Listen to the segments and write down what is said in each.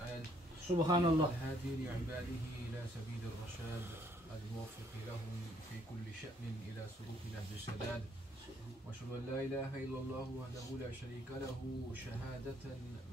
الإسعاد سبحان الله الهادي لعباده إلى سبيل الرشاد الموفق لهم في كل شأن إلى سلوك نهج السداد وأشهد أن لا إله إلا الله وحده لا شريك له شهادة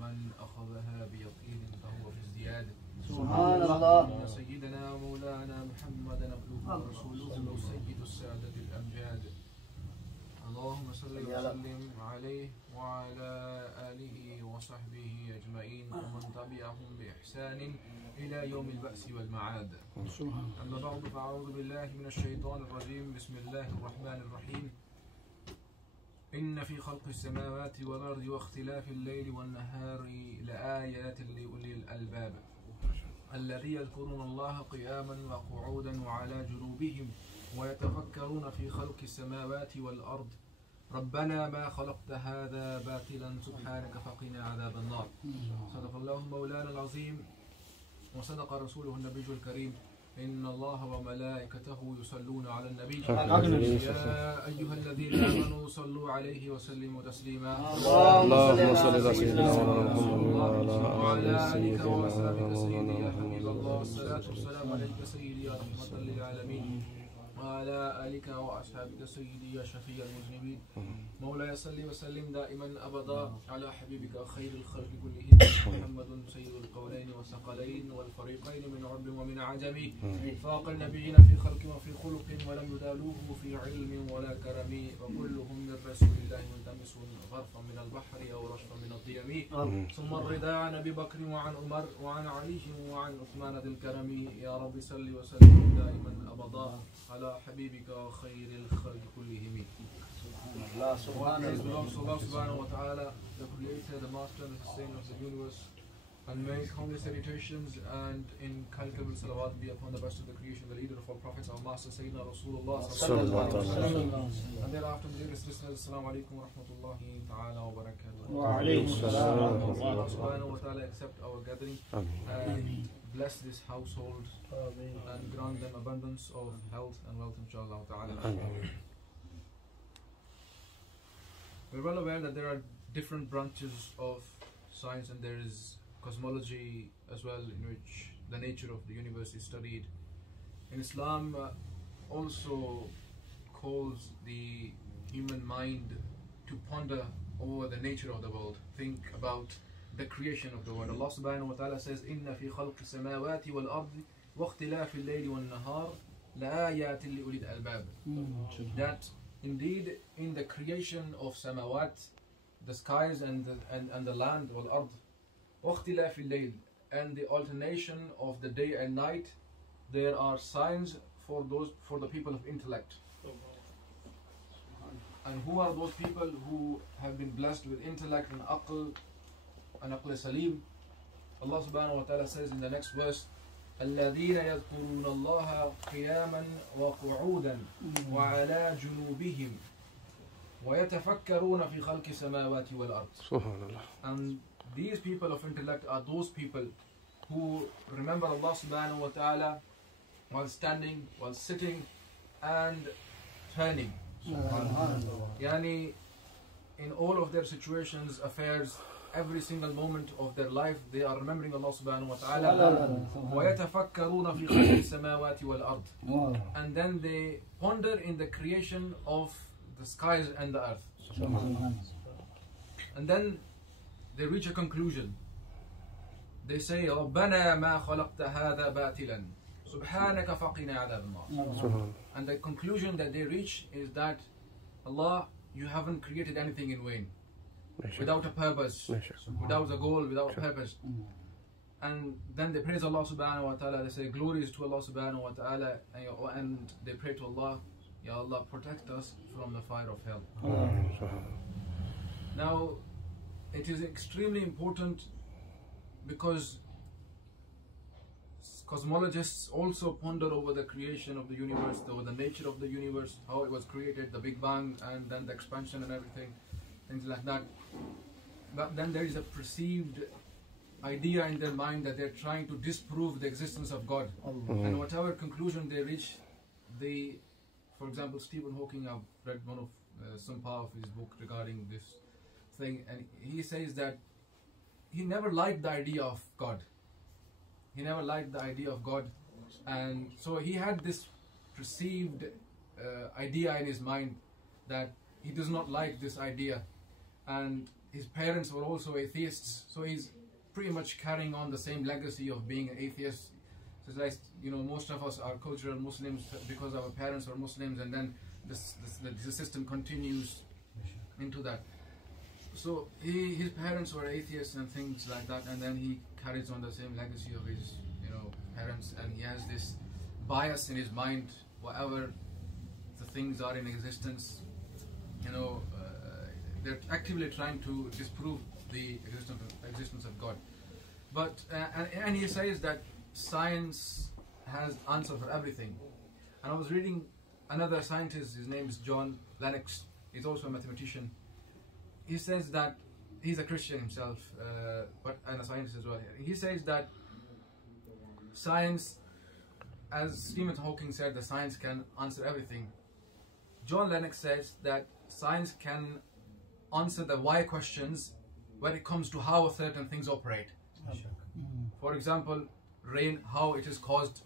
من أخذها بيقين فهو في ازدياد سبحان الله سيدنا ومولانا محمدا عبده ورسوله سيد السادة الأمجاد اللهم صل وسلم عليه وعلى آله وصحبه أجمعين ومن تبعهم بإحسان إلى يوم البأس والمعاد. أما بعد فأعوذ بالله من الشيطان الرجيم. بسم الله الرحمن الرحيم. إن في خلق السماوات والأرض واختلاف الليل والنهار لآيات لأولي الألباب الذين يذكرون الله قياما وقعودا وعلى جنوبهم ويتفكرون في خلق السماوات والأرض ربنا ما خلقت هذا باطلا سبحانك فقنا عذاب النار. صدق الله مولانا العظيم وصدق رسوله النبي الكريم. إن الله وملائكته يصلون على النبي يا أيها الذين آمنوا صلوا عليه وسلموا تسليما. اللهم صل على سيدنا وعلى آلك وأصحابك سيدي يا حبيب الله. الصلاة والسلام عليك سيدي يا رحمة للعالمين وعلى آلك وأصحابك سيدي يا شفيع المذنبين. مولاي صل وسلم دائما أبدا على حبيبك خير الخلق كلهم محمد سيد القولين والثقلين والفريقين من عرب ومن عجم فاق النبيين في خلق وفي خلق ولم يدالوه في علم ولا كرم وكلهم من رسول الله ملتمس غرفا من البحر أو رشفا من الضيم ثم الرضا عن أبي بكر وعن عمر وعن علي وعن عثمان ذي الكرم. يا رب صل وسلم دائما أبدا على حبيبك خير الخلق كلهم. Praise belongs to Allah subhanahu wa ta'ala, the creator, the master and the sustainer of the universe, and may countless salutations and incalculable salawat be upon the best of the creation, the leader of all prophets, our master Sayyidina Rasulullah sallallahu alaihi wasallam. And thereafter, the dearest listeners, assalamu alaikum wa rahmatullahi ta'ala wa barakatuh. Wa alaykum assalam. Allah subhanahu wa ta'ala accept our gathering and bless this household and grant them abundance of health and wealth, inshallah ta'ala. We're well aware that there are different branches of science and there is cosmology as well, in which the nature of the universe is studied. In Islam also calls the human mind to ponder over the nature of the world, think about the creation of the world. Allah subhanahu wa ta'ala says, إِنَّ فِي خَلْقِ السَّمَاوَاتِ وَالْأَرْضِ وَاخْتِلَافِ اللَّيْلِ وَالنَّهَارِ لَآيَاتٍ لِأُولِي الْأَلْبَابِ. That indeed, in the creation of samawat, the skies and the land, wal-ard, واختلاف الليل, and the alternation of the day and night, there are signs for the people of intellect. And who are those people who have been blessed with intellect and aql salim? Allah subhanahu wa ta'ala says in the next verse, الذين يذكرون الله قياما وقعودا وعلى جنوبهم ويتفكرون في خلق السماوات والأرض. And these people of intellect are those people who remember Allah subhanahu wa ta'ala while standing, while sitting and turning. Yani in all of their situations, affairs, every single moment of their life, they are remembering Allah subhanahu wa ta'ala. وَيَتَفَكَّرُونَ فِي خَلْقِ السَّمَاوَاتِ وَالْأَرْضِ. And then they ponder in the creation of the skies and the earth. And then they reach a conclusion. They say, رَبَّنَا مَا خَلَقْتَ هَذَا بَاطِلًا سُبْحَانَكَ فَقِنَا عَذَابَ النَّارِ. And the conclusion that they reach is that, Allah, you haven't created anything in vain, without a purpose, without a goal, without a purpose. And then they praise Allah subhanahu wa ta'ala. They say glory is to Allah subhanahu wa ta'ala, and they pray to Allah, Ya Allah, protect us from the fire of hell. Now it is extremely important because cosmologists also ponder over the creation of the universe, over the nature of the universe, how it was created, the Big Bang, and then the expansion and everything, things like that. But then there is a perceived idea in their mind that they're trying to disprove the existence of God. And whatever conclusion they reach, for example, Stephen Hawking, I've read some part of his book regarding this thing, and he says that he never liked the idea of God. he never liked the idea of God, and so he had this perceived idea in his mind that he does not like this idea, and his parents were also atheists, so he's pretty much carrying on the same legacy of being an atheist. So it's like, you know, most of us are cultural Muslims because our parents were Muslims, and then the system continues into that. So his parents were atheists and things like that, and then he carries on the same legacy of his, you know, parents, and he has this bias in his mind. Whatever the things are in existence, you know, they're actively trying to disprove the existence of God. But and he says that science has answer for everything. And I was reading another scientist. His name is John Lennox. He's also a mathematician. He says that he's a Christian himself, and a scientist as well. He says that science, as Stephen Hawking said, that science can answer everything. John Lennox says that science can answer the why questions when it comes to how certain things operate. For example, rain, how it is caused,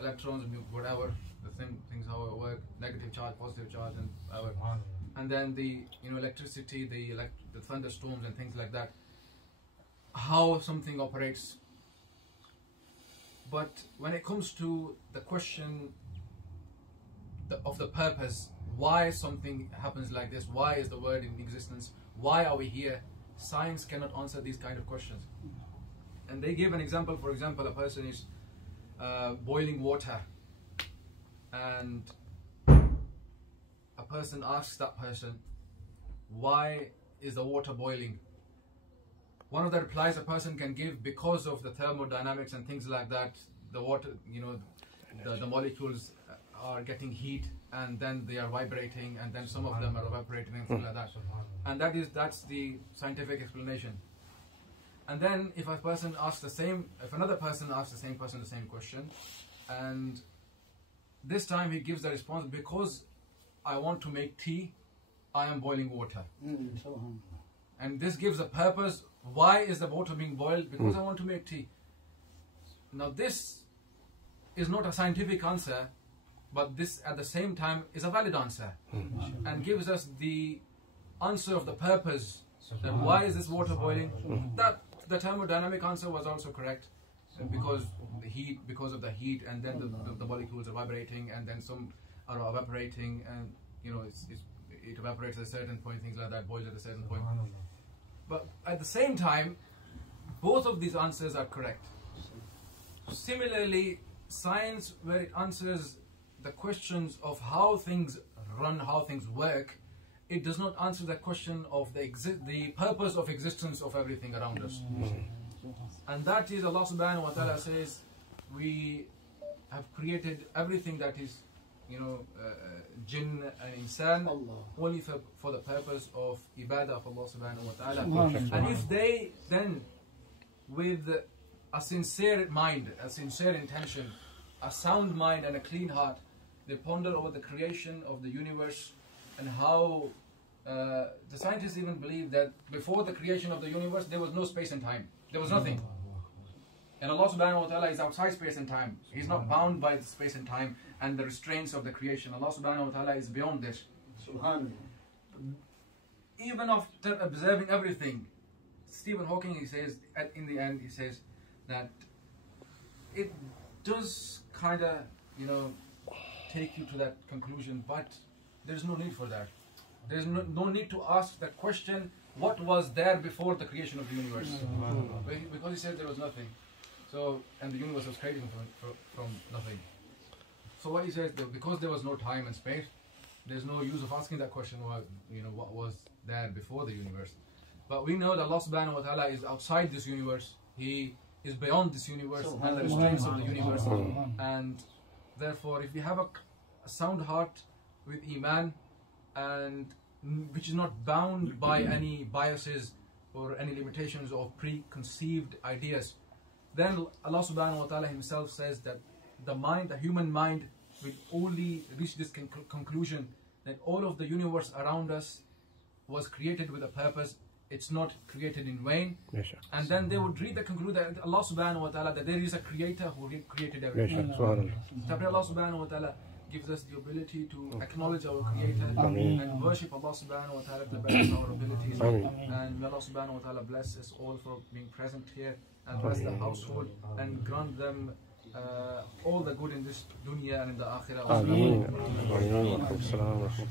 electrons, whatever, the things how it work, negative charge, positive charge, and whatever. And then the, you know, electricity, the thunderstorms and things like that, how something operates. But when it comes to the question of the purpose, why something happens like this, why is the world in existence, why are we here, science cannot answer these kind of questions. And they give an example. For example, a person is boiling water, and a person asks that person, why is the water boiling? One of the replies a person can give, because of the thermodynamics and things like that, the water, you know, the molecules are getting heat, and then they are vibrating, and then some of them are evaporating and things like that. And that's the scientific explanation. And then if another person asks the same person the same question, and this time he gives the response, because I want to make tea, I am boiling water. And this gives a purpose. Why is the water being boiled? Because I want to make tea. Now this is not a scientific answer, but this at the same time is a valid answer, and gives us the answer of the purpose, that why is this water boiling. That the thermodynamic answer was also correct, because of the heat, and then the molecules are vibrating, and then some are evaporating, and you know it evaporates at a certain point, things like that, boils at a certain point. But at the same time, both of these answers are correct. Similarly, science, where it answers the questions of how things run, how things work, it does not answer the question of the purpose of existence of everything around us. And that is, Allah subhanahu wa ta'ala says, we have created everything that is, you know, jinn and insan, only for the purpose of ibadah of Allah subhanahu wa ta'ala. And if they then, with a sincere mind, a sincere intention, a sound mind and a clean heart, they ponder over the creation of the universe, and how the scientists even believe that before the creation of the universe there was no space and time, there was nothing. And Allah subhanahu wa ta'ala is outside space and time. He's not bound by the space and time and the restraints of the creation. Allah subhanahu wa ta'ala is beyond this. Even after observing everything, Stephen Hawking, he says, in the end, he says that it does kind of, you know, take you to that conclusion, but there's no need for that. There's no need to ask that question, what was there before the creation of the universe? Because he said there was nothing. So, and the universe was created from nothing. So what he says, because there was no time and space, there's no use of asking that question, what was there before the universe. But we know that Allah subhanahu wa ta'ala is outside this universe. He is beyond this universe and the restraints of the universe. And therefore, if we have a sound heart with iman, and which is not bound by any biases or any limitations or preconceived ideas, then Allah subhanahu wa ta'ala himself says that the human mind will only reach this conclusion that all of the universe around us was created with a purpose. it's not created in vain. Yes, sir. And then they would read the conclusion that Allah subhanahu wa ta'ala, that there is a creator who created everything. Yes, sir. Subhanallah. So Allah subhanahu wa ta'ala gives us the ability to acknowledge our creator Ameen. and worship Allah subhanahu wa ta'ala to the best of our abilities. Ameen. And may Allah subhanahu wa ta'ala bless us all for being present here, and bless the household and grant them all the good in this dunya and in the akhirah. Ameen. Ameen. Wa alaikum salam wa rahmatullah.